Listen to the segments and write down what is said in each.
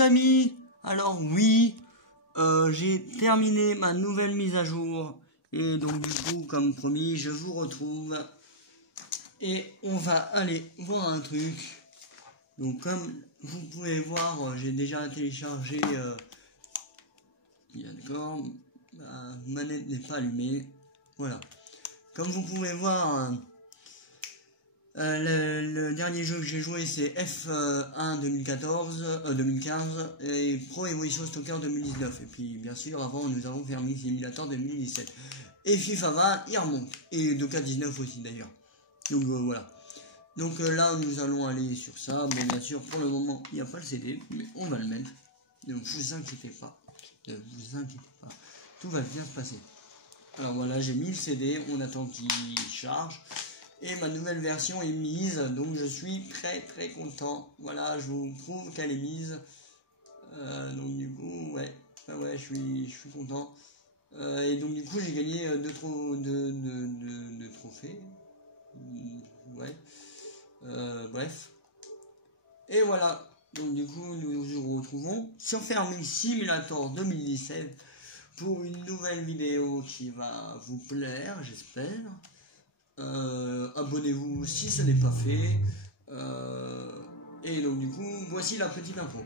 les amis. Alors oui, j'ai terminé ma nouvelle mise à jour. Et donc du coup, comme promis, je vous retrouve. Et on va aller voir un truc. Donc comme vous pouvez voir, j'ai déjà téléchargé... D'accord, ma manette n'est pas allumée. Voilà. Comme vous pouvez voir... le dernier jeu que j'ai joué c'est F1 2015 et Pro Evolution Soccer 2019 et puis bien sûr avant nous avons fait Farming Simulator 2017 et FIFA 20 il remonte et Doka 19 aussi d'ailleurs, donc voilà, donc là nous allons aller sur ça. Bon, bien sûr pour le moment il n'y a pas le CD mais on va le mettre, ne vous inquiétez pas, tout va bien se passer. Alors voilà, j'ai mis le CD, on attend qu'il charge. Et ma nouvelle version est mise, donc je suis très content. Voilà, je vous prouve qu'elle est mise. Donc du coup, ouais, je suis content. Et donc du coup, j'ai gagné deux trophées. Ouais. Bref. Et voilà. Donc du coup, nous nous retrouvons sur Farming Simulator 2017 pour une nouvelle vidéo qui va vous plaire, j'espère. Abonnez-vous si ce n'est pas fait. Et donc du coup, voici la petite info.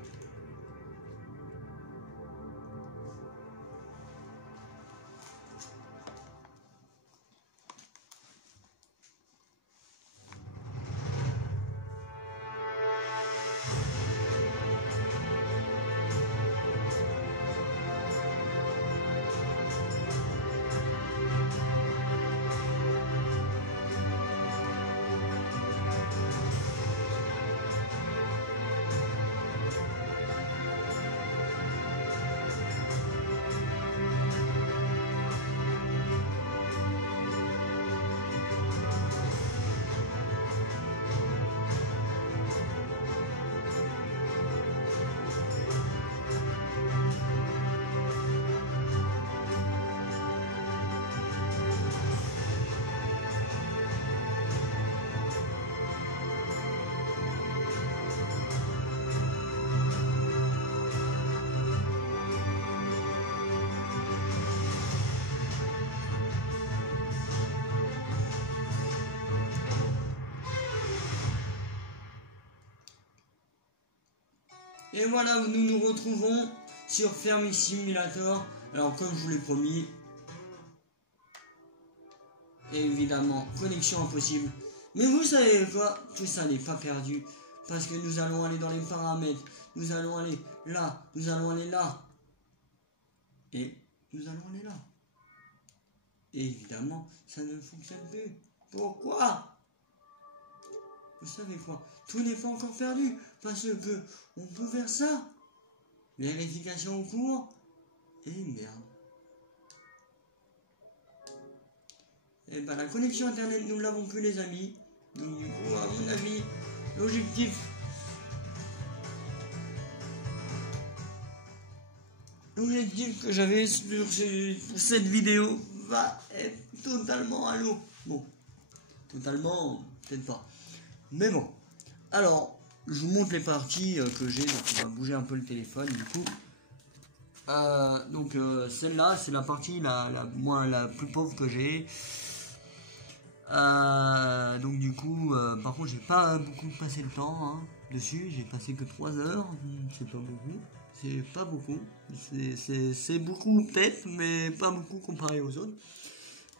Et voilà, nous nous retrouvons sur Farming Simulator. Alors comme je vous l'ai promis, évidemment, connexion impossible. Mais vous savez quoi, tout ça n'est pas perdu. Parce que nous allons aller dans les paramètres. Nous allons aller là. Nous allons aller là. Et nous allons aller là. Et évidemment, ça ne fonctionne plus. Pourquoi ? Vous savez quoi? Tout n'est pas encore perdu, parce que on peut faire ça. Vérification en cours. Et merde. Et ben la connexion internet, nous ne l'avons plus les amis. Donc du coup, à mon avis, l'objectif que j'avais sur cette vidéo va être totalement à l'eau. Bon, totalement, peut-être pas. Mais bon, alors, je vous montre les parties que j'ai, donc on va bouger un peu le téléphone du coup. Celle-là, c'est la partie la plus pauvre que j'ai. Donc du coup, par contre, j'ai pas beaucoup passé le temps dessus, j'ai passé que 3 heures, c'est pas beaucoup. C'est pas beaucoup, c'est beaucoup peut-être, mais pas beaucoup comparé aux autres.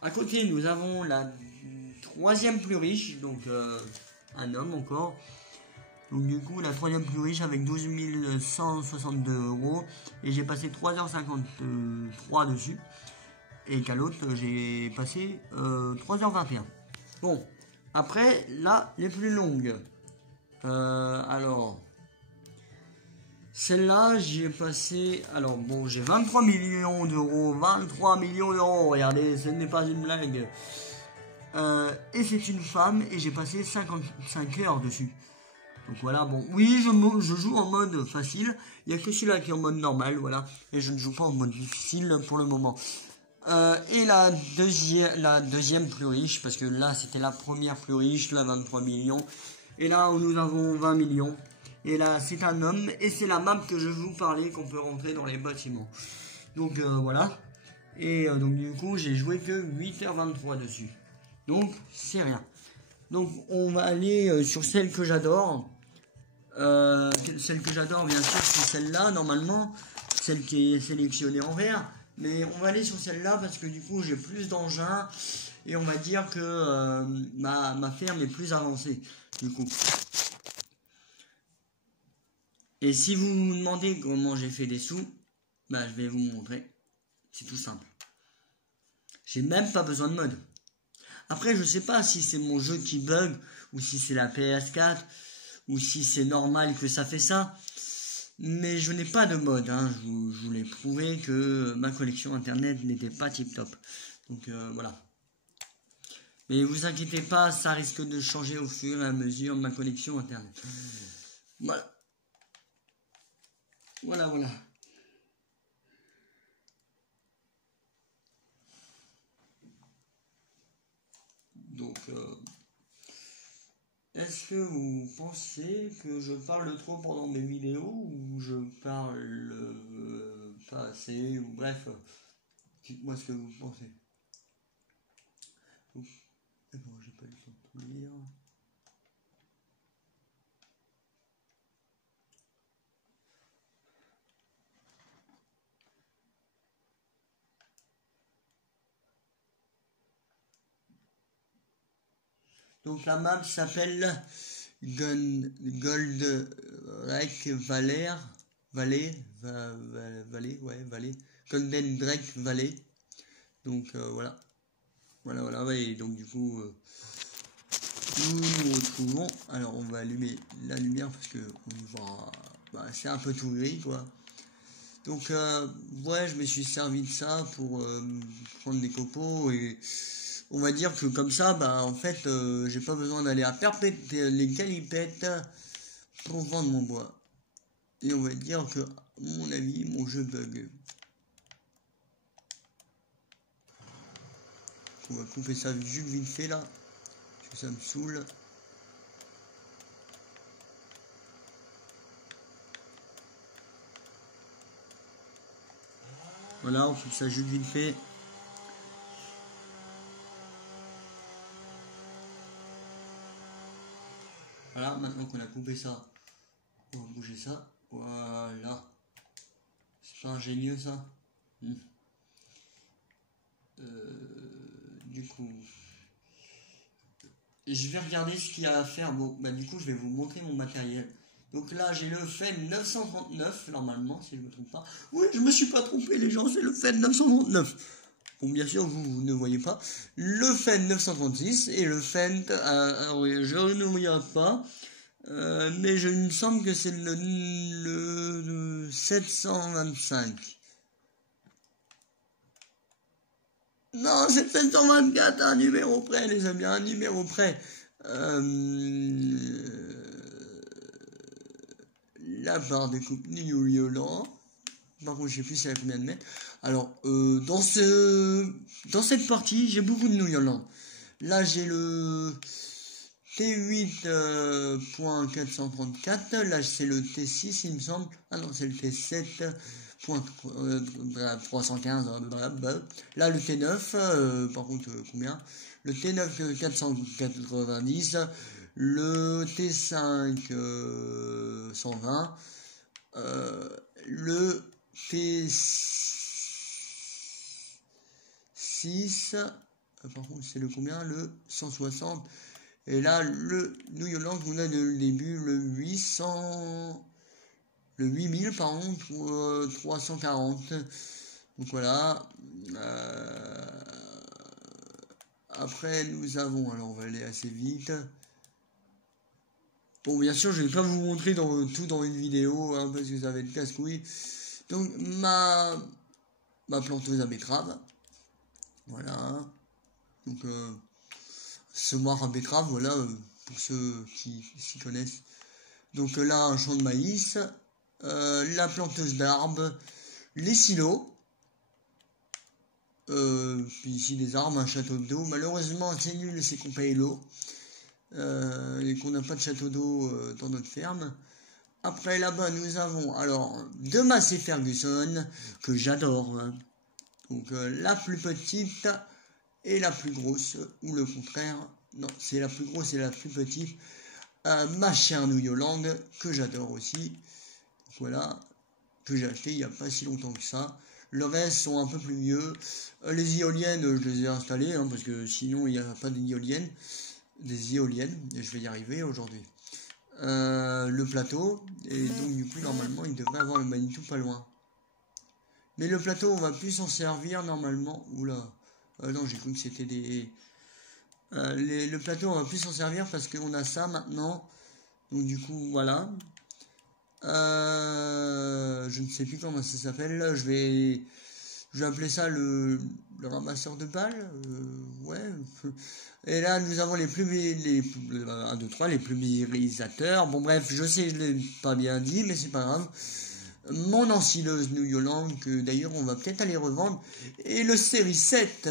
À côté, nous avons la 3e plus riche, donc un homme encore. Donc du coup, la 3e plus riche avec 12 162 €. Et j'ai passé 3h53 dessus. Et qu'à l'autre, j'ai passé 3h21. Bon, après, là, les plus longues. Alors... Celle-là, j'ai passé... Alors, bon, j'ai 23 millions d'euros. 23 millions d'euros, regardez, ce n'est pas une blague. Et c'est une femme, et j'ai passé 55 heures dessus. Donc voilà, bon, oui, je joue en mode facile. Il n'y a que celui-là qui est en mode normal, voilà. Et je ne joue pas en mode difficile pour le moment. Et la deuxième plus riche, parce que là, c'était la première plus riche, là, 23 millions. Et là, nous avons 20 millions. Et là, c'est un homme et c'est la map que je vais vous parler qu'on peut rentrer dans les bâtiments. Donc voilà. Et donc du coup, j'ai joué que 8h23 dessus. Donc, c'est rien. Donc, on va aller sur celle que j'adore. Celle que j'adore, bien sûr, c'est celle-là, normalement. Celle qui est sélectionnée en vert. Mais on va aller sur celle-là parce que du coup, j'ai plus d'engins. Et on va dire que ma ferme est plus avancée, du coup. Et si vous me demandez comment j'ai fait des sous, bah, je vais vous montrer. C'est tout simple. J'ai même pas besoin de mode. Après, je sais pas si c'est mon jeu qui bug, ou si c'est la PS4, ou si c'est normal que ça fait ça. Mais je n'ai pas de mode, hein. Je vous l'ai prouvé que ma connexion internet n'était pas tip top. Donc voilà. Mais vous inquiétez pas, ça risque de changer au fur et à mesure de ma connexion internet. Voilà. Voilà, voilà. Donc, est-ce que vous pensez que je parle trop pendant mes vidéos ou je parle pas assez ou bref, dites-moi ce que vous pensez. Bon, j'ai pas eu le temps de tout lire. Donc la map s'appelle Goldrake Valley, Golden Drake Valley. Donc voilà. Voilà, ouais, et donc du coup, nous nous retrouvons. Alors on va allumer la lumière parce que on va, bah, c'est un peu tout gris quoi. Donc ouais, je me suis servi de ça pour prendre des copeaux et on va dire que comme ça, bah en fait, j'ai pas besoin d'aller à perpétuer les calipettes pour vendre mon bois. Et on va dire que, à mon avis, mon jeu bug. On va couper ça juste vite fait là, parce que ça me saoule. Voilà, on coupe ça juste vite fait. Voilà, maintenant qu'on a coupé ça, on va bouger ça. Voilà. C'est pas ingénieux ça. Du coup, je vais regarder ce qu'il y a à faire. Bon, bah du coup, je vais vous montrer mon matériel. Donc là, j'ai le FEN 939, normalement, si je ne me trompe pas. Oui, je me suis pas trompé, les gens, c'est le FEN 939. Bon, bien sûr, vous ne voyez pas. Le FEN 936 et le FEN, oui, je ne regarde pas. Mais je me semble que c'est le 725. Non, c'est 724, un numéro près, les amis, un numéro près. La barre de coupe violent. Par contre, je sais plus c'est à combien de mètres. Alors, dans cette partie, j'ai beaucoup de New York. Là, j'ai le T8.434. Là, c'est le T6, il me semble. Ah non, c'est le T7.315. Là, le T9. Par contre, combien? Le T9 490. Le T5 120. Le T6, par contre c'est le combien? Le 160. Et là le New York, on a le début le 800, le 8000 par contre, 340. Donc voilà. Après nous avons, alors on va aller assez vite. Bon, bien sûr, je vais pas vous montrer tout dans une vidéo, hein, parce que ça va être casse-couille. Donc, ma planteuse à betterave. Voilà. Donc, semoir à betterave, voilà, pour ceux qui s'y connaissent. Donc là, un champ de maïs. La planteuse d'arbres. Les silos. Puis ici, des arbres, un château d'eau. Malheureusement, c'est nul, c'est qu'on paye l'eau. Et qu'on n'a pas de château d'eau dans notre ferme. Après là-bas, nous avons alors deux Massey Ferguson que j'adore. Hein. Donc la plus petite et la plus grosse, ou le contraire. Non, c'est la plus grosse et la plus petite. Ma chère New Holland, que j'adore aussi. Voilà, que j'ai acheté il n'y a pas si longtemps que ça. Le reste sont un peu plus vieux. Les éoliennes, je les ai installées, hein, parce que sinon il n'y a pas d'éoliennes. Des éoliennes, et je vais y arriver aujourd'hui. Le plateau, et donc du coup normalement il devrait avoir le Manitou pas loin. Mais le plateau on va plus s'en servir normalement. Oula, non j'ai cru que c'était des... le plateau on va plus s'en servir parce qu'on a ça maintenant. Donc du coup voilà. Je ne sais plus comment ça s'appelle. Je vais appeler ça le ramasseur de balles. Ouais. Et là, nous avons les 1, 2, 3, les pulvérisateurs. Bon, bref, je sais, je ne l'ai pas bien dit, mais c'est pas grave. Mon ensileuse New Holland, que d'ailleurs, on va peut-être aller revendre. Et le série 7.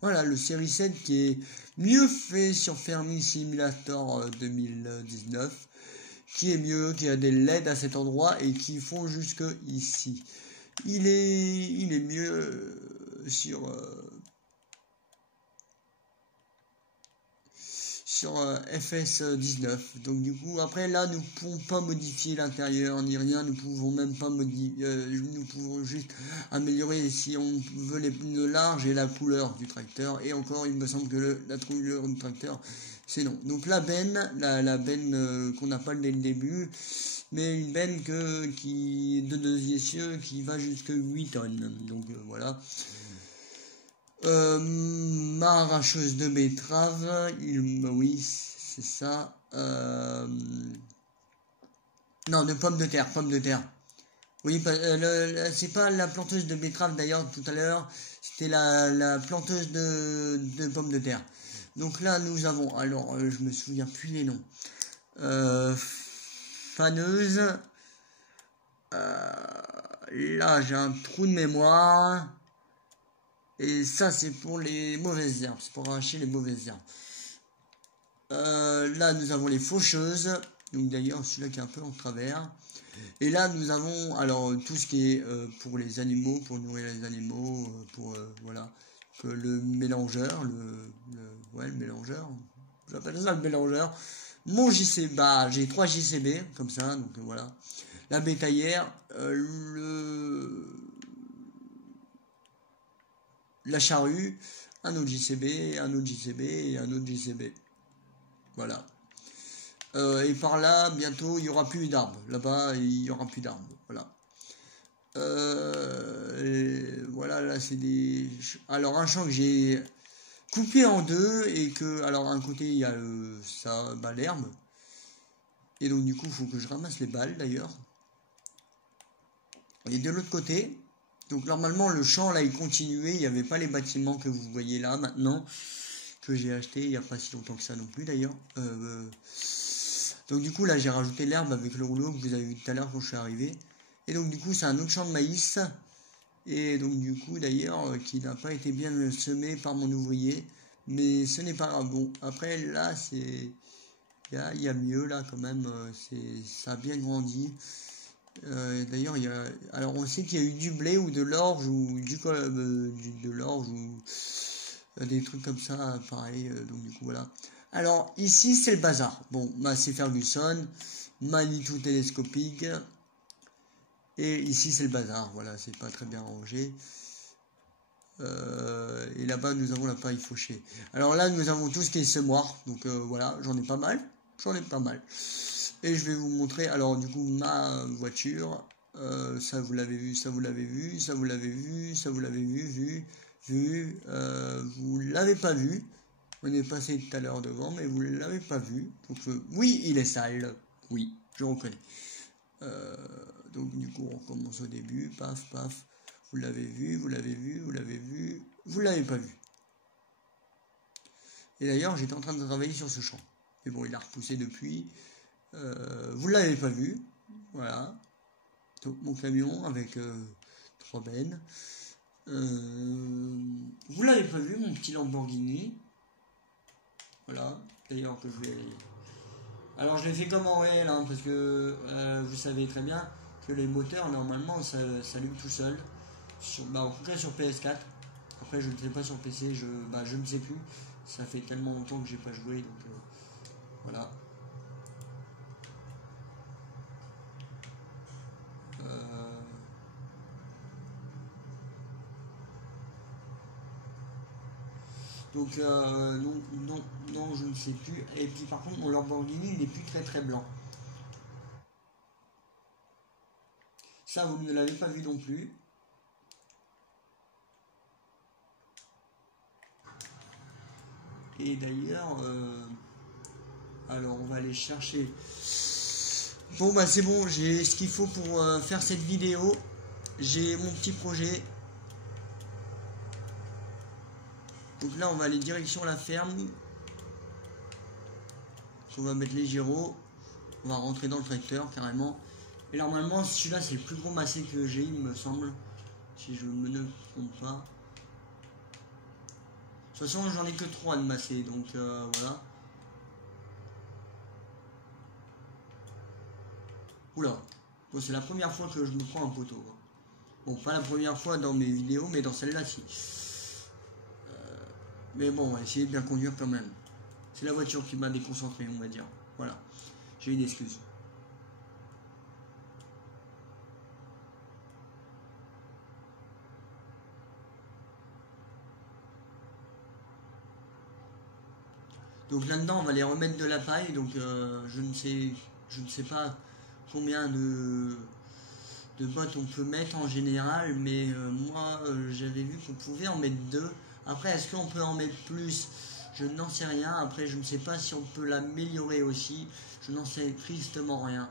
Voilà, le série 7 qui est mieux fait sur Fermi Simulator 2019. Qui est mieux, qui a des LED à cet endroit et qui font jusque ici. Il est mieux sur FS19. Donc du coup, après là, nous ne pouvons pas modifier l'intérieur ni rien. Nous pouvons même pas modifier. Nous pouvons juste améliorer si on veut les pneus larges et la couleur du tracteur. Et encore, il me semble que la couleur du tracteur, c'est non. Donc la benne, la benne qu'on n'a pas dès le début, mais une benne qui de 2 essieux qui va jusqu'à 8 tonnes. Donc voilà. Ma arracheuse de betterave, oui, c'est ça. Non, de pommes de terre, Oui, c'est pas la planteuse de betterave d'ailleurs tout à l'heure, c'était la planteuse de pommes de terre. Donc là, nous avons, alors, je me souviens plus les noms. Faneuse. Là, j'ai un trou de mémoire. Et ça, c'est pour les mauvaises herbes. C'est pour arracher les mauvaises herbes. Là, nous avons les faucheuses. Donc d'ailleurs, celui-là qui est un peu en travers. Et là, nous avons alors tout ce qui est pour les animaux, pour nourrir les animaux, voilà. Que le mélangeur, le mélangeur. J'appelle ça le mélangeur. Mon JCB, bah, j'ai 3 JCB, comme ça, donc voilà. La bétaillère, la charrue, un autre JCB, un autre JCB et un autre JCB. Voilà. Et par là, bientôt, il n'y aura plus d'arbres. Là-bas, il n'y aura plus d'arbres. Voilà. Voilà, là, c'est des... Alors, un champ que j'ai coupé en deux et que... Alors, un côté, il y a ça, bah, l'herbe. Et donc, du coup, il faut que je ramasse les balles, d'ailleurs. Et de l'autre côté... Donc normalement le champ là il continuait, il n'y avait pas les bâtiments que vous voyez là maintenant, que j'ai acheté il n'y a pas si longtemps que ça non plus d'ailleurs. Donc du coup là j'ai rajouté l'herbe avec le rouleau que vous avez vu tout à l'heure quand je suis arrivé. Et donc du coup c'est un autre champ de maïs. Et donc du coup d'ailleurs qui n'a pas été bien semé par mon ouvrier. Mais ce n'est pas grave. Bon après là c'est... Il y a mieux là quand même, ça a bien grandi. D'ailleurs, alors on sait qu'il y a eu du blé ou de l'orge ou de l'orge ou des trucs comme ça, pareil. Donc du coup voilà. Alors ici c'est le bazar. Bon, Massey Ferguson, Manitou télescopique, et ici c'est le bazar. Voilà, c'est pas très bien rangé. Et là-bas nous avons la paille fauchée. Alors là nous avons tout ce qui est semoir. Donc voilà, j'en ai pas mal. Et je vais vous montrer, alors du coup, ma voiture, ça vous l'avez vu, ça vous l'avez vu, ça vous l'avez vu, ça vous l'avez vu, vous l'avez pas vu, on est passé tout à l'heure devant, mais vous l'avez pas vu, donc oui, il est sale, oui, je reconnais. Donc du coup, on recommence au début, paf, paf, vous l'avez vu, vous l'avez vu, vous l'avez vu, vous l'avez pas vu. Et d'ailleurs, j'étais en train de travailler sur ce champ, mais bon, il a repoussé depuis. Vous l'avez pas vu, voilà. Donc, mon camion avec 3 bennes. Vous l'avez pas vu, mon petit Lamborghini. Voilà. D'ailleurs que je vais Alors je l'ai fait comme en réel, hein, parce que vous savez très bien que les moteurs normalement ça s'allume tout seul. En tout cas sur PS4. Après je ne sais pas sur PC, je ne sais plus. Ça fait tellement longtemps que j'ai pas joué, donc voilà. Euh, donc non, non, non, je ne sais plus. Et puis par contre mon Lamborghini il n'est plus très très blanc. Ça vous ne l'avez pas vu non plus. Et d'ailleurs, alors on va aller chercher. Bon bah c'est bon, j'ai ce qu'il faut pour faire cette vidéo. J'ai mon petit projet. Donc là on va aller direction la ferme. On va mettre les gyros. On va rentrer dans le tracteur carrément. Et normalement celui-là c'est le plus gros massé que j'ai, il me semble. Si je me ne trompe pas. De toute façon j'en ai que 3 de massé, donc voilà. Oula. Bon, c'est la première fois que je me prends un poteau. Bon, pas la première fois dans mes vidéos, mais dans celle-là, si. Mais bon, on va essayer de bien conduire quand même. C'est la voiture qui m'a déconcentré, on va dire. Voilà. J'ai une excuse. Donc là-dedans, on va les remettre de la paille. Donc je ne sais pas combien de bottes on peut mettre en général, mais moi, j'avais vu qu'on pouvait en mettre 2. Après, est-ce qu'on peut en mettre plus? Je n'en sais rien. Après, je ne sais pas si on peut l'améliorer aussi. Je n'en sais tristement rien.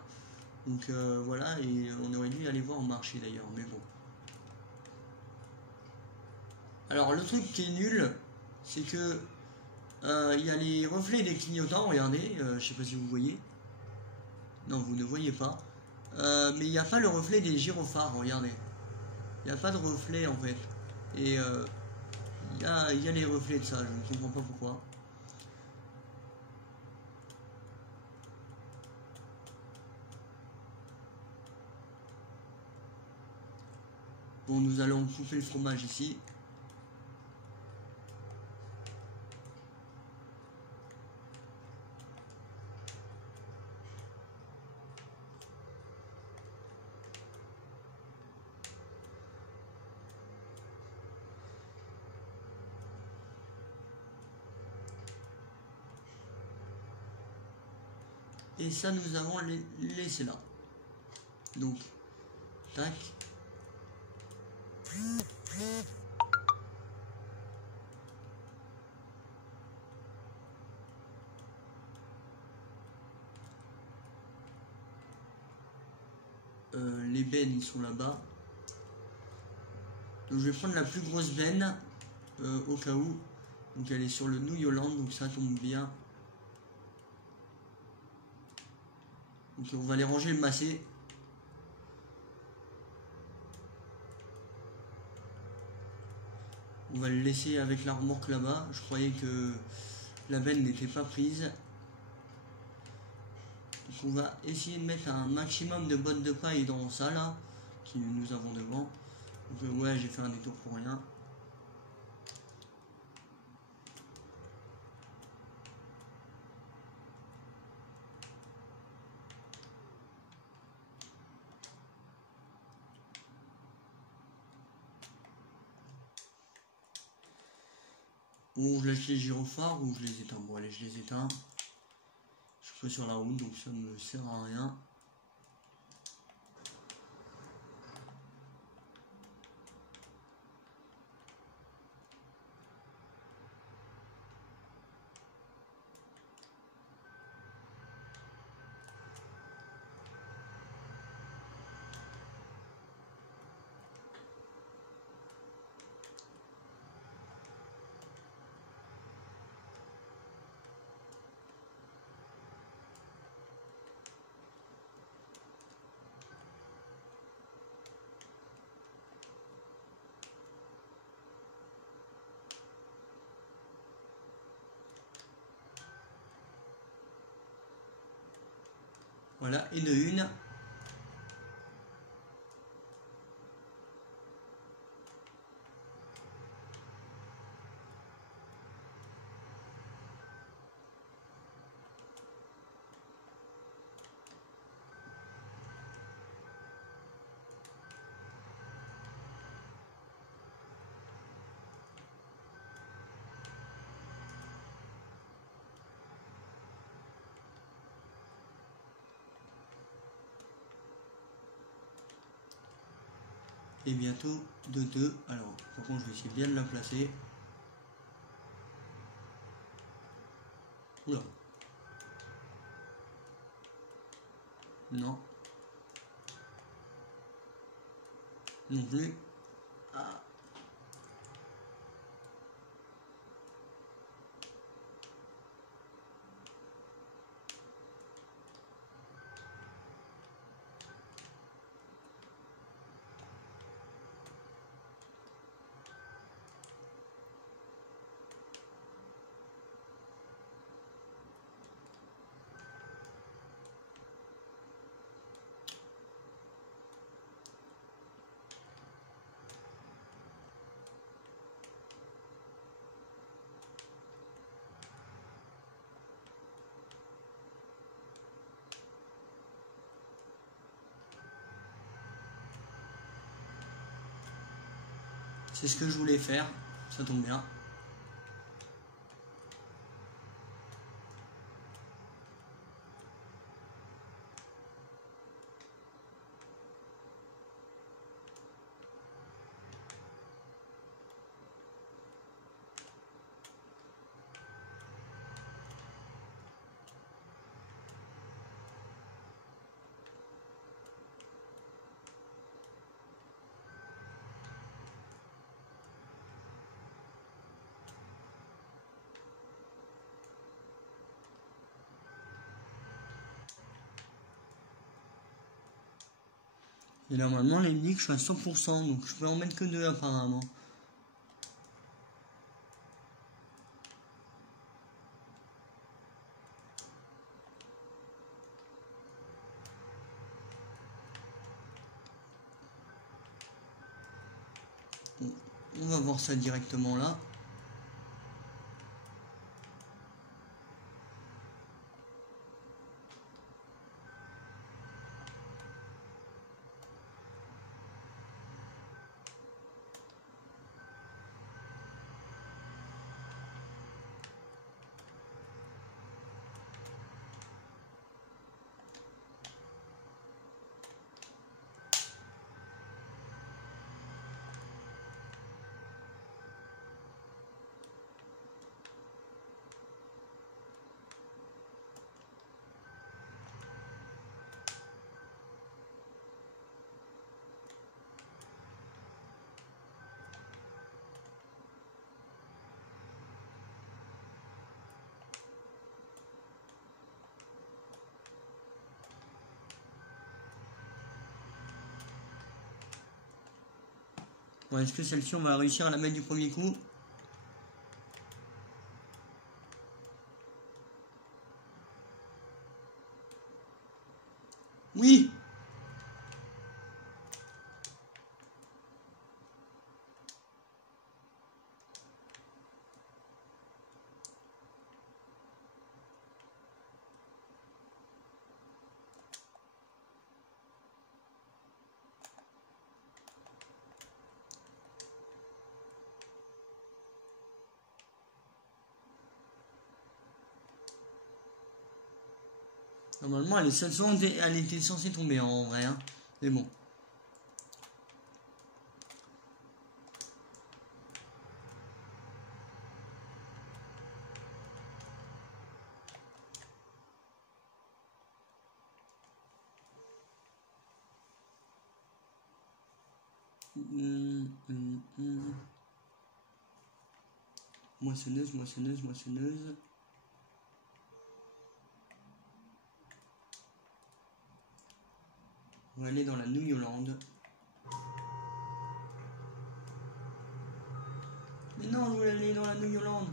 Donc voilà, et on aurait dû aller voir au marché d'ailleurs, mais bon. Alors le truc qui est nul, c'est que il y a les reflets des clignotants, regardez, je sais pas si vous voyez. Non, vous ne voyez pas. Mais il n'y a pas le reflet des gyrophares, regardez. Il n'y a pas de reflet en fait. Et il y a les reflets de ça, je ne comprends pas pourquoi. Bon, nous allons couper le fromage ici. Et ça, nous avons laissé là. Donc, tac. Les bennes sont là-bas. Donc je vais prendre la plus grosse benne au cas où. Donc elle est sur le New Holland, donc ça tombe bien. Donc on va aller ranger le massé. On va le laisser avec la remorque là-bas. Je croyais que la benne n'était pas prise. Donc on va essayer de mettre un maximum de bottes de paille dans ça là, que nous avons devant. Donc ouais, j'ai fait un détour pour rien. Bon, je lâche les gyrophares ou je les éteins. Bon allez, je les éteins. Je suis sur la route, donc ça ne me sert à rien. Voilà, et de une. Et bientôt de 2. Alors, par contre, je vais essayer bien de la placer. Oula. Non. Non plus. Ah. C'est ce que je voulais faire, ça tombe bien. Et normalement, les niques, je suis à 100%, donc je peux en mettre que 2 apparemment. On va voir ça directement là. Bon, est-ce que celle-ci, on va réussir à la mettre du premier coup? Oui! Normalement, elle était censée tomber en vrai, hein. Mais bon. Moissonneuse, moissonneuse, moissonneuse. On va aller dans la New Hollande. Mais non, je voulais aller dans la New Hollande.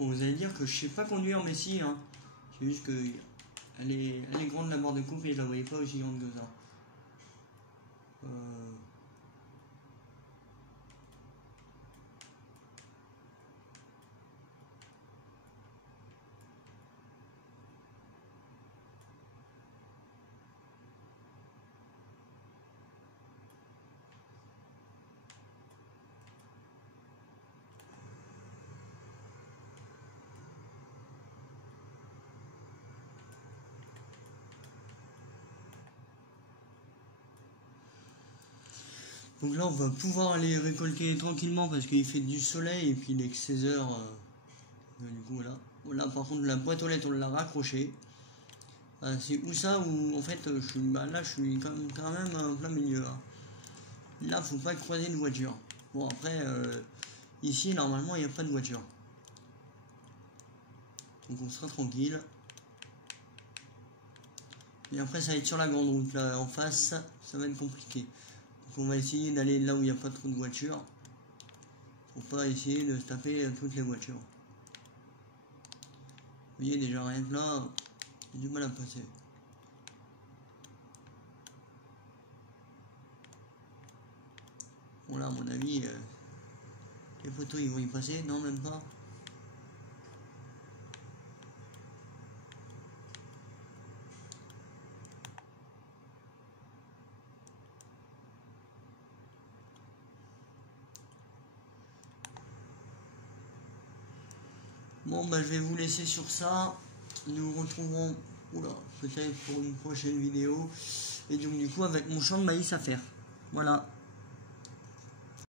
Bon, vous allez dire que je sais pas conduire, mais si, hein. C'est juste que elle est grande la barre de coupe et je la voyais pas aussi grande que ça. Donc là, on va pouvoir aller récolter tranquillement parce qu'il fait du soleil et puis il est que 16h. Du coup, voilà. Là, par contre, la boîte aux lettres, on l'a raccrochée. C'est où ça où en fait, là, je suis quand même en plein milieu. Hein. Là, faut pas croiser une voiture. Bon, après, ici, normalement, il n'y a pas de voiture. Donc, on sera tranquille. Et après, ça va être sur la grande route. Là, en face, ça va être compliqué. Donc, on va essayer d'aller là où il n'y a pas trop de voitures. Pour pas essayer de se taper toutes les voitures. Vous voyez, déjà, rien que là, j'ai du mal à passer. Bon, là, à mon avis, les photos, ils vont y passer. Non, même pas. Bon, bah, je vais vous laisser sur ça. Nous nous retrouverons peut-être pour une prochaine vidéo. Et donc, du coup, avec mon champ de maïs à faire. Voilà.